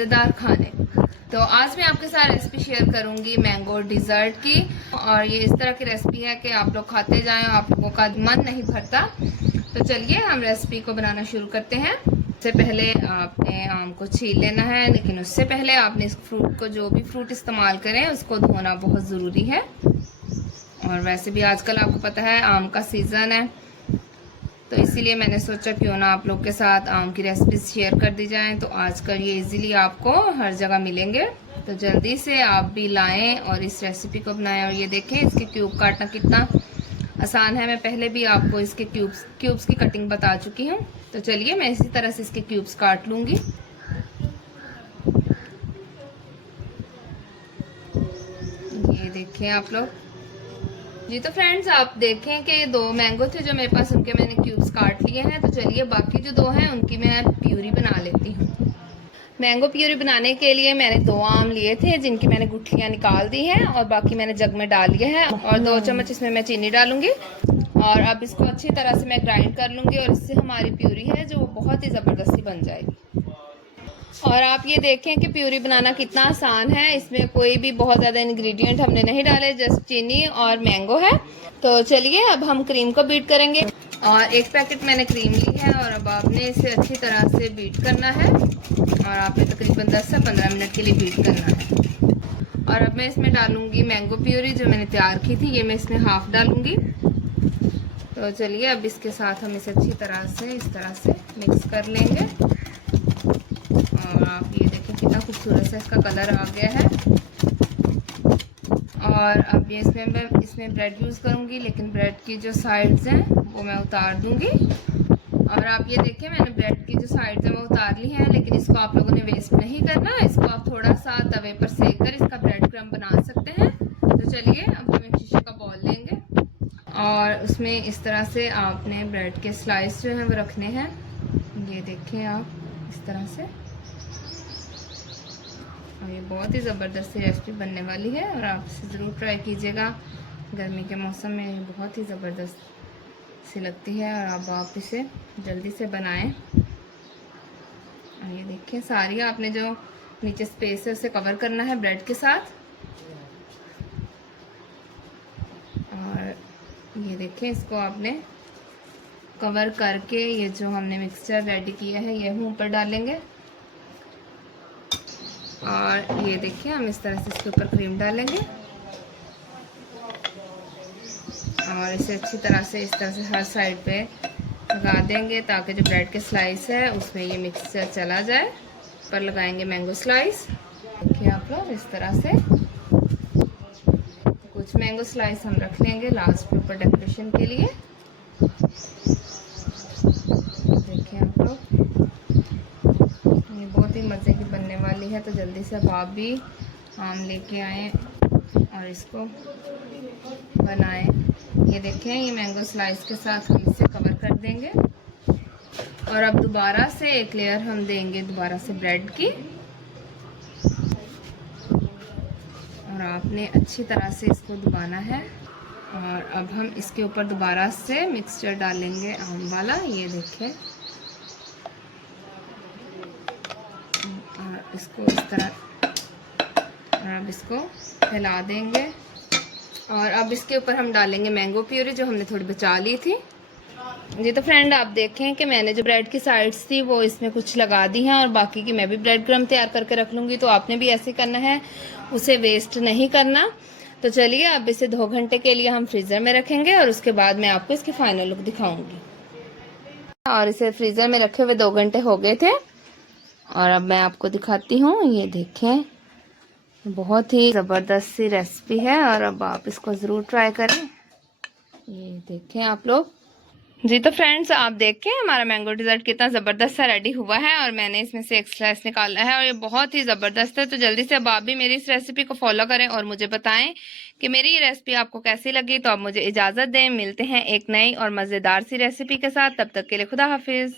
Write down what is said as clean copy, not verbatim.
मज़ेदार खाने। तो आज मैं आपके साथ रेसिपी शेयर करूंगी मैंगो डिज़र्ट की। और ये इस तरह की रेसिपी है कि आप लोग खाते जाएं, आप लोगों का मन नहीं भरता। तो चलिए हम रेसिपी को बनाना शुरू करते हैं। उससे पहले आपने आम को छील लेना है, लेकिन उससे पहले आपने इस फ्रूट को, जो भी फ्रूट इस्तेमाल करें, उसको धोना बहुत ज़रूरी है। और वैसे भी आजकल आपको पता है आम का सीज़न है, तो इसीलिए मैंने सोचा क्यों ना आप लोग के साथ आम की रेसिपीज शेयर कर दी जाएं। तो आजकल ये इजीली आपको हर जगह मिलेंगे, तो जल्दी से आप भी लाएं और इस रेसिपी को बनाएं। और ये देखें इसके क्यूब काटना कितना आसान है। मैं पहले भी आपको इसके क्यूब्स की कटिंग बता चुकी हूँ। तो चलिए मैं इसी तरह से इसके क्यूब्स काट लूँगी। ये देखें आप लोग जी। तो फ्रेंड्स आप देखें कि 2 मैंगो थे जो मेरे पास, उनके मैंने क्यूब्स काट लिए हैं। तो चलिए बाकी जो 2 हैं उनकी मैं प्यूरी बना लेती हूँ। मैंगो प्यूरी बनाने के लिए मैंने 2 आम लिए थे जिनकी मैंने गुठलियाँ निकाल दी हैं और बाकी मैंने जग में डाल लिया है। और 2 चम्मच इसमें मैं चीनी डालूंगी और अब इसको अच्छी तरह से मैं ग्राइंड कर लूँगी। और इससे हमारी प्यूरी है जो बहुत ही ज़बरदस्ती बन जाएगी। और आप ये देखें कि प्यूरी बनाना कितना आसान है। इसमें कोई भी बहुत ज़्यादा इंग्रेडिएंट हमने नहीं डाले, जस्ट चीनी और मैंगो है। तो चलिए अब हम क्रीम को बीट करेंगे। और 1 पैकेट मैंने क्रीम ली है और अब आपने इसे अच्छी तरह से बीट करना है। और आपने तकरीबन 10 से 15 मिनट के लिए बीट करना है। और अब मैं इसमें डालूंगी मैंगो प्यूरी जो मैंने तैयार की थी, ये मैं इसमें हाफ डालूंगी। तो चलिए अब इसके साथ हम इसे अच्छी तरह से इस तरह से मिक्स कर लेंगे। और आप ये देखें कितना खूबसूरत सा इसका कलर आ गया है। और अब ये इसमें ब्रेड यूज़ करूँगी, लेकिन ब्रेड की जो साइड्स हैं वो मैं उतार दूँगी। और आप ये देखें मैंने ब्रेड की जो साइड्स हैं वो उतार ली हैं, लेकिन इसको आप लोगों ने वेस्ट नहीं करना। इसको आप थोड़ा सा तवे पर सेक कर इसका ब्रेड क्रम्ब बना सकते हैं। तो चलिए अब हम एक शीशे का बॉल लेंगे और उसमें इस तरह से आपने ब्रेड के स्लाइस जो हैं वो रखने हैं। ये देखें आप इस तरह से। और ये बहुत ही ज़बरदस्त रेसिपी बनने वाली है और आप इसे ज़रूर ट्राई कीजिएगा। गर्मी के मौसम में ये बहुत ही ज़बरदस्त सी लगती है और अब आप इसे जल्दी से बनाएं। और ये देखिए सारी आपने जो नीचे स्पेस है उसे कवर करना है ब्रेड के साथ। और ये देखें इसको आपने कवर करके ये जो हमने मिक्सचर रेडी किया है ये हम ऊपर डालेंगे। और ये देखिए हम इस तरह से इसके ऊपर क्रीम डालेंगे और इसे अच्छी तरह से इस तरह से हर साइड पे लगा देंगे ताकि जो ब्रेड के स्लाइस है उसमें ये मिक्सचर चला जाए। पर लगाएंगे मैंगो स्लाइस। देखिए आप लोग इस तरह से कुछ मैंगो स्लाइस हम रख लेंगे लास्ट के ऊपर डेकोरेशन के लिए। देखिए आप लोग ये बहुत ही मज़े की बनने वाली है। तो जल्दी से अब आप भी आम लेके आएँ और इसको बनाएं। ये देखें ये मैंगो स्लाइस के साथ हम इसे कवर कर देंगे। और अब दोबारा से एक लेयर हम देंगे दोबारा से ब्रेड की। और आपने अच्छी तरह से इसको दबाना है। और अब हम इसके ऊपर दोबारा से मिक्सचर डालेंगे आम वाला। ये देखें और इसको इस तरह और अब इसको फैला देंगे। और अब इसके ऊपर हम डालेंगे मैंगो प्यूरी जो हमने थोड़ी बचा ली थी जी। तो फ्रेंड आप देखें कि मैंने जो ब्रेड की साइड्स थी वो इसमें कुछ लगा दी हैं और बाकी की मैं भी ब्रेड क्रम्ब तैयार करके रख लूँगी। तो आपने भी ऐसे करना है, उसे वेस्ट नहीं करना। तो चलिए अब इसे 2 घंटे के लिए हम फ्रीज़र में रखेंगे और उसके बाद मैं आपको इसकी फाइनल लुक दिखाऊंगी। और इसे फ्रीज़र में रखे हुए 2 घंटे हो गए थे और अब मैं आपको दिखाती हूँ। ये देखें बहुत ही ज़बरदस्त सी रेसिपी है और अब आप इसको ज़रूर ट्राई करें। ये देखें आप लोग जी। तो फ्रेंड्स आप देखें हमारा मैंगो डिज़र्ट कितना ज़बरदस्त सा रेडी हुआ है और मैंने इसमें से एक स्लाइस निकाला है और ये बहुत ही ज़बरदस्त है। तो जल्दी से अब आप भी मेरी इस रेसिपी को फॉलो करें और मुझे बताएं कि मेरी ये रेसिपी आपको कैसी लगी। तो आप मुझे इजाज़त दें, मिलते हैं एक नई और मज़ेदार सी रेसिपी के साथ। तब तक के लिए खुदा हाफिज़।